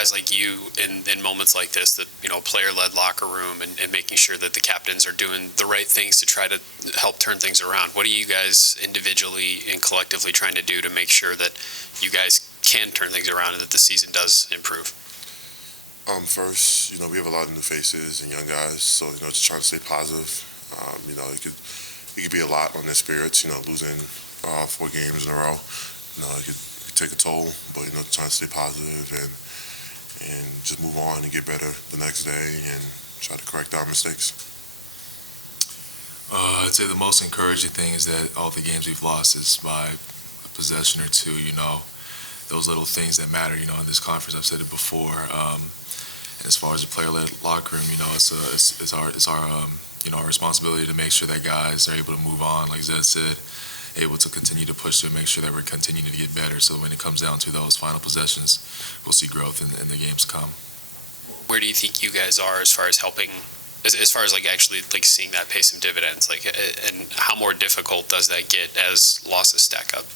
guys like you in moments like this, that, player-led locker room and making sure that the captains are doing the right things to try to help turn things around? What are you guys individually and collectively trying to do to make sure that you guys can turn things around and that the season does improve? First, we have a lot of new faces and young guys, so, just trying to stay positive. It could be a lot on their spirits, losing 4 games in a row. It could take a toll, but, trying to stay positive and just move on and get better the next day and try to correct our mistakes. I'd say the most encouraging thing is that all the games we've lost is by a possession or two, those little things that matter, in this conference. I've said it before. And as far as the player-led locker room, it's our responsibility to make sure that guys are able to move on, like Zed said, able to continue to push to make sure that we're continuing to get better. So when it comes down to those final possessions, we'll see growth in the games to come. Where do you think you guys are as far as helping, as far as actually seeing that pay some dividends? And how more difficult does that get as losses stack up?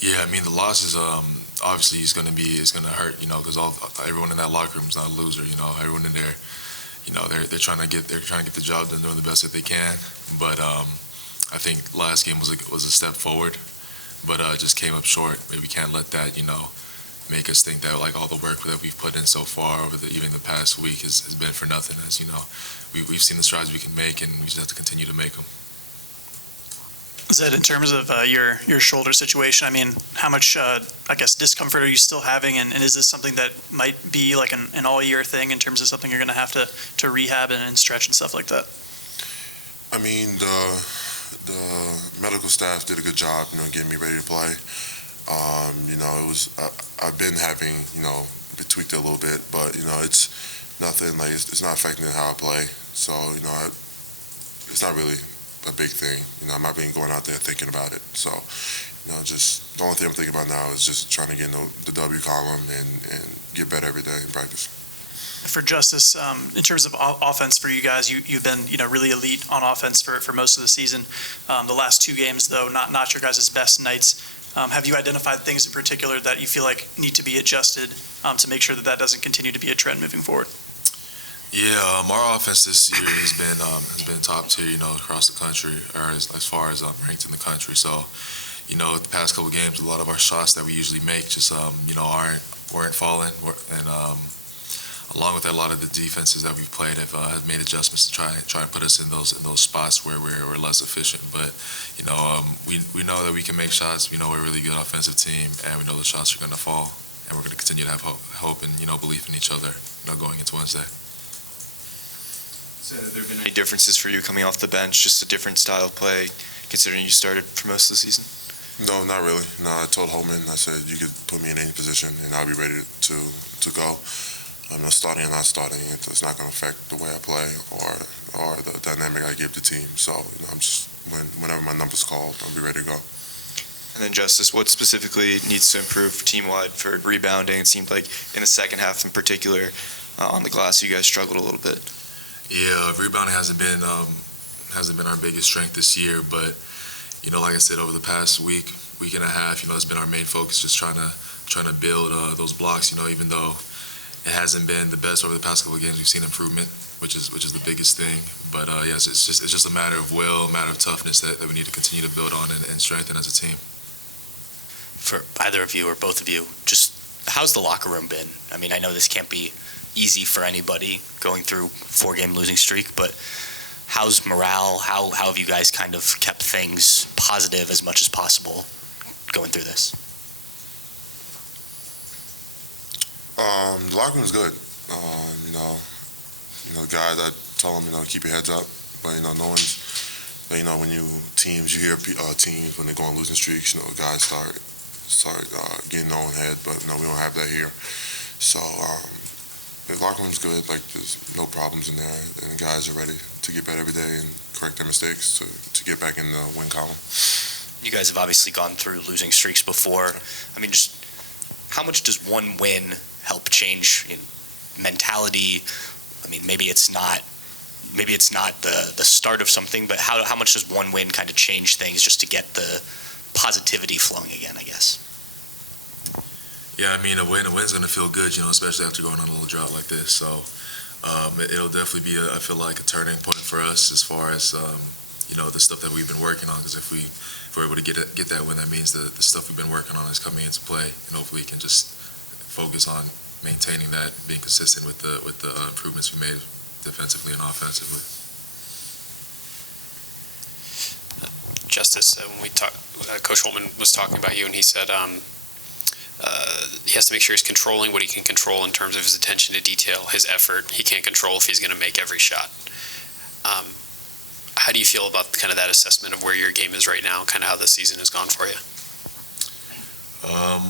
Yeah, the losses obviously it's going to hurt, because everyone in that locker room is not a loser. Everyone in there, they're trying to get the job done, doing the best that they can. But I think last game was a step forward, but just came up short. Maybe we can't let that make us think that all the work that we've put in so far over even the past week has been for nothing. As we've seen the strides we can make, and we just have to continue to make them. Zed, in terms of your shoulder situation, how much, discomfort are you still having, and is this something that might be an all-year thing in terms of something you're going to have to rehab and stretch and stuff like that? The medical staff did a good job, getting me ready to play. I've been having, tweaked it a little bit, but, it's nothing, it's not affecting how I play. So, it's not really a big thing. I'm not being going out there thinking about it. So, just the only thing I'm thinking about now is just trying to get in the W column and get better every day in practice. For Justice, in terms of offense for you guys, you've been really elite on offense for most of the season. The last 2 games, though, not your guys' best nights. Have you identified things in particular that you feel like need to be adjusted to make sure that doesn't continue to be a trend moving forward? Yeah, our offense this year has been top tier, across the country, or as far as ranked in the country. So, the past couple games, a lot of our shots that we usually make just weren't falling, and along with that, a lot of the defenses that we've played have made adjustments to try and put us in those spots where we're less efficient. But we know that we can make shots. We know we're a really good offensive team, and we know the shots are going to fall, and we're going to continue to have hope and belief in each other, going into Wednesday. So have there been any differences for you coming off the bench, just a different style of play, considering you started for most of the season? No, not really. No, I told Holman, I said, you could put me in any position and I'll be ready to go. Starting and not starting, it's not going to affect the way I play or the dynamic I give the team. So, I'm just, whenever my number's called, I'll be ready to go. And then Justice, what specifically needs to improve team-wide for rebounding? It seemed like in the second half in particular, on the glass, you guys struggled a little bit. Yeah, rebounding hasn't been our biggest strength this year, but like I said, over the past week and a half, it's been our main focus, just trying to build those blocks. Even though it hasn't been the best over the past couple of games, we've seen improvement, which is the biggest thing. But yes, it's just a matter of will, a matter of toughness that we need to continue to build on and strengthen as a team. For either of you or both of you, just how's the locker room been? I know this can't be easy for anybody going through 4-game losing streak, but how's morale? How have you guys kind of kept things positive as much as possible going through this? The locker room is good. Guys, I tell them, keep your heads up, but no one's, when you hear teams when they go on losing streaks, guys start getting their own head, but we don't have that here. So the locker room's good. There's no problems in there, and the guys are ready to get better every day and correct their mistakes to get back in the win column. You guys have obviously gone through losing streaks before. Just how much does one win help change mentality? Maybe it's not the start of something, but how much does one win kind of change things just to get the positivity flowing again, I guess? Yeah, I mean, a win's going to feel good, especially after going on a little drought like this. So it'll definitely be, I feel like, a turning point for us as far as, the stuff that we've been working on. Because if we're able to get that win, that means the stuff we've been working on is coming into play. And hopefully we can just focus on maintaining that, being consistent with the improvements we made defensively and offensively. Justice, when we talked, Coach Holman was talking about you, and he said he has to make sure he's controlling what he can control in terms of his attention to detail, his effort. He can't control if he's going to make every shot. How do you feel about kind of that assessment of where your game is right now, and kind of how the season has gone for you? I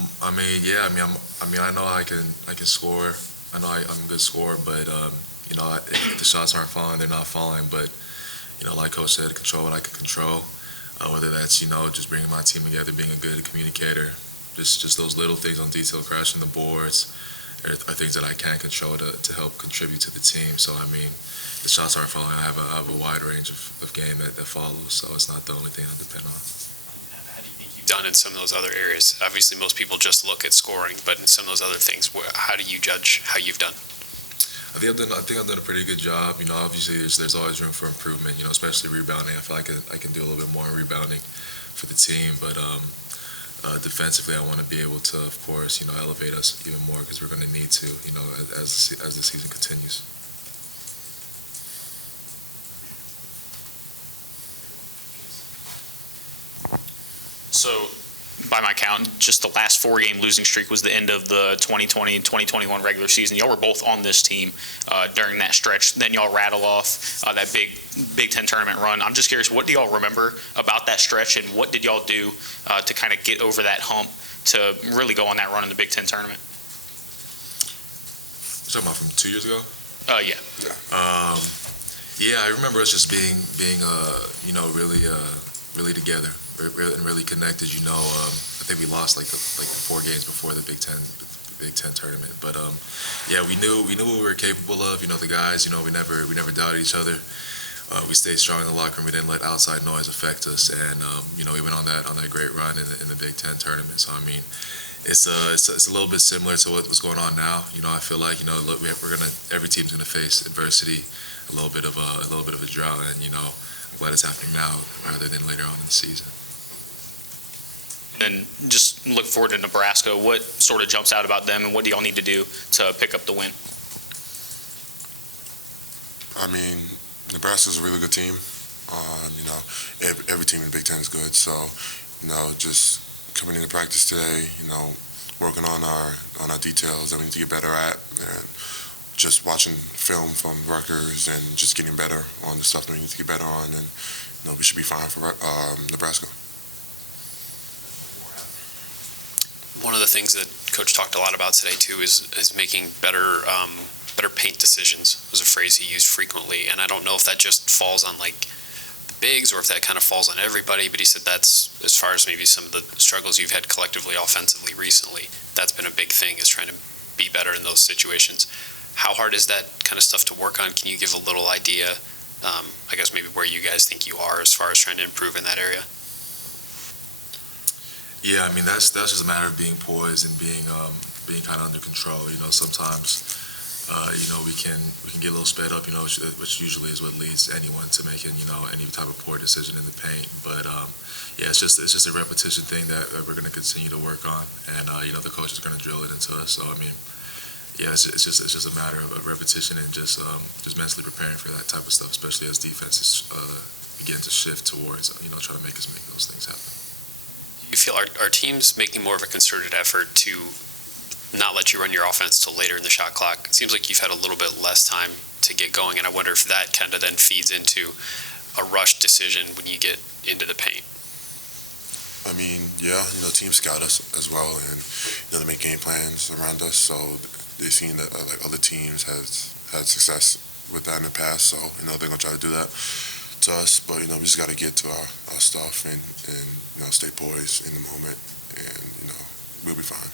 know I can score. I know I'm a good scorer, but if the shots aren't falling, they're not falling. But like Coach said, control what I can control. Whether that's just bringing my team together, being a good communicator, just those little things on detail, crashing the boards, are things that I can control to help contribute to the team. So I mean, the shots aren't falling. I have a wide range of game that follows. So it's not the only thing I depend on. How do you think you've done in some of those other areas? Obviously, most people just look at scoring, but in some of those other things, how do you judge how you've done? I think I've done a pretty good job. Obviously there's always room for improvement. Especially rebounding. I feel like I can do a little bit more rebounding for the team. But defensively, I want to be able to, of course, elevate us even more because we're going to need to, as the season continues. So, by my count, just the last 4-game losing streak was the end of the 2020 and 2021 regular season. Y'all were both on this team during that stretch. Then y'all rattle off that Big Ten tournament run. I'm just curious, what do y'all remember about that stretch, and what did y'all do to kind of get over that hump to really go on that run in the Big Ten tournament? You're talking about from 2 years ago? Yeah. Yeah, I remember us just being really together. Really connected. I think we lost like 4 games before the Big Ten tournament. But yeah, we knew what we were capable of. The guys. We never doubted each other. We stayed strong in the locker room. We didn't let outside noise affect us, and we went on that great run in the Big Ten tournament. So I mean, it's a little bit similar to what's going on now. I feel like look, every team's gonna face adversity, a little bit of a drought, and I'm glad it's happening now rather than later on in the season. And just look forward to Nebraska. What sort of jumps out about them, and what do y'all need to do to pick up the win? I mean, Nebraska's a really good team. Every team in the Big Ten is good. So, just coming into practice today, working on our details that we need to get better at, and just watching film from Rutgers and just getting better on the stuff that we need to get better on, and we should be fine for Nebraska. One of the things that Coach talked a lot about today too is making better paint decisions. Was a phrase he used frequently, and I don't know if that just falls on like the bigs or if that kind of falls on everybody. But he said that's, as far as maybe some of the struggles you've had collectively offensively recently, that's been a big thing, is trying to be better in those situations. How hard is that kind of stuff to work on? Can you give a little idea, I guess maybe where you guys think you are as far as trying to improve in that area? Yeah, I mean that's just a matter of being poised and being kind of under control. Sometimes we can get a little sped up. Which usually is what leads anyone to making any type of poor decision in the paint. But yeah, it's just a repetition thing that we're going to continue to work on, and the coach is going to drill it into us. So I mean, yeah, it's just a matter of repetition and just mentally preparing for that type of stuff, especially as defenses begin to shift towards trying to make us make those things happen. Do you feel our team's making more of a concerted effort to not let you run your offense till later in the shot clock? It seems like you've had a little bit less time to get going, and I wonder if that kind of then feeds into a rushed decision when you get into the paint. I mean, yeah, teams scout us as well, and they make game plans around us. So they've seen that like other teams has had success with that in the past. So they're gonna try to do that to us. But we just got to get to our stuff and stay poised in the moment, and we'll be fine.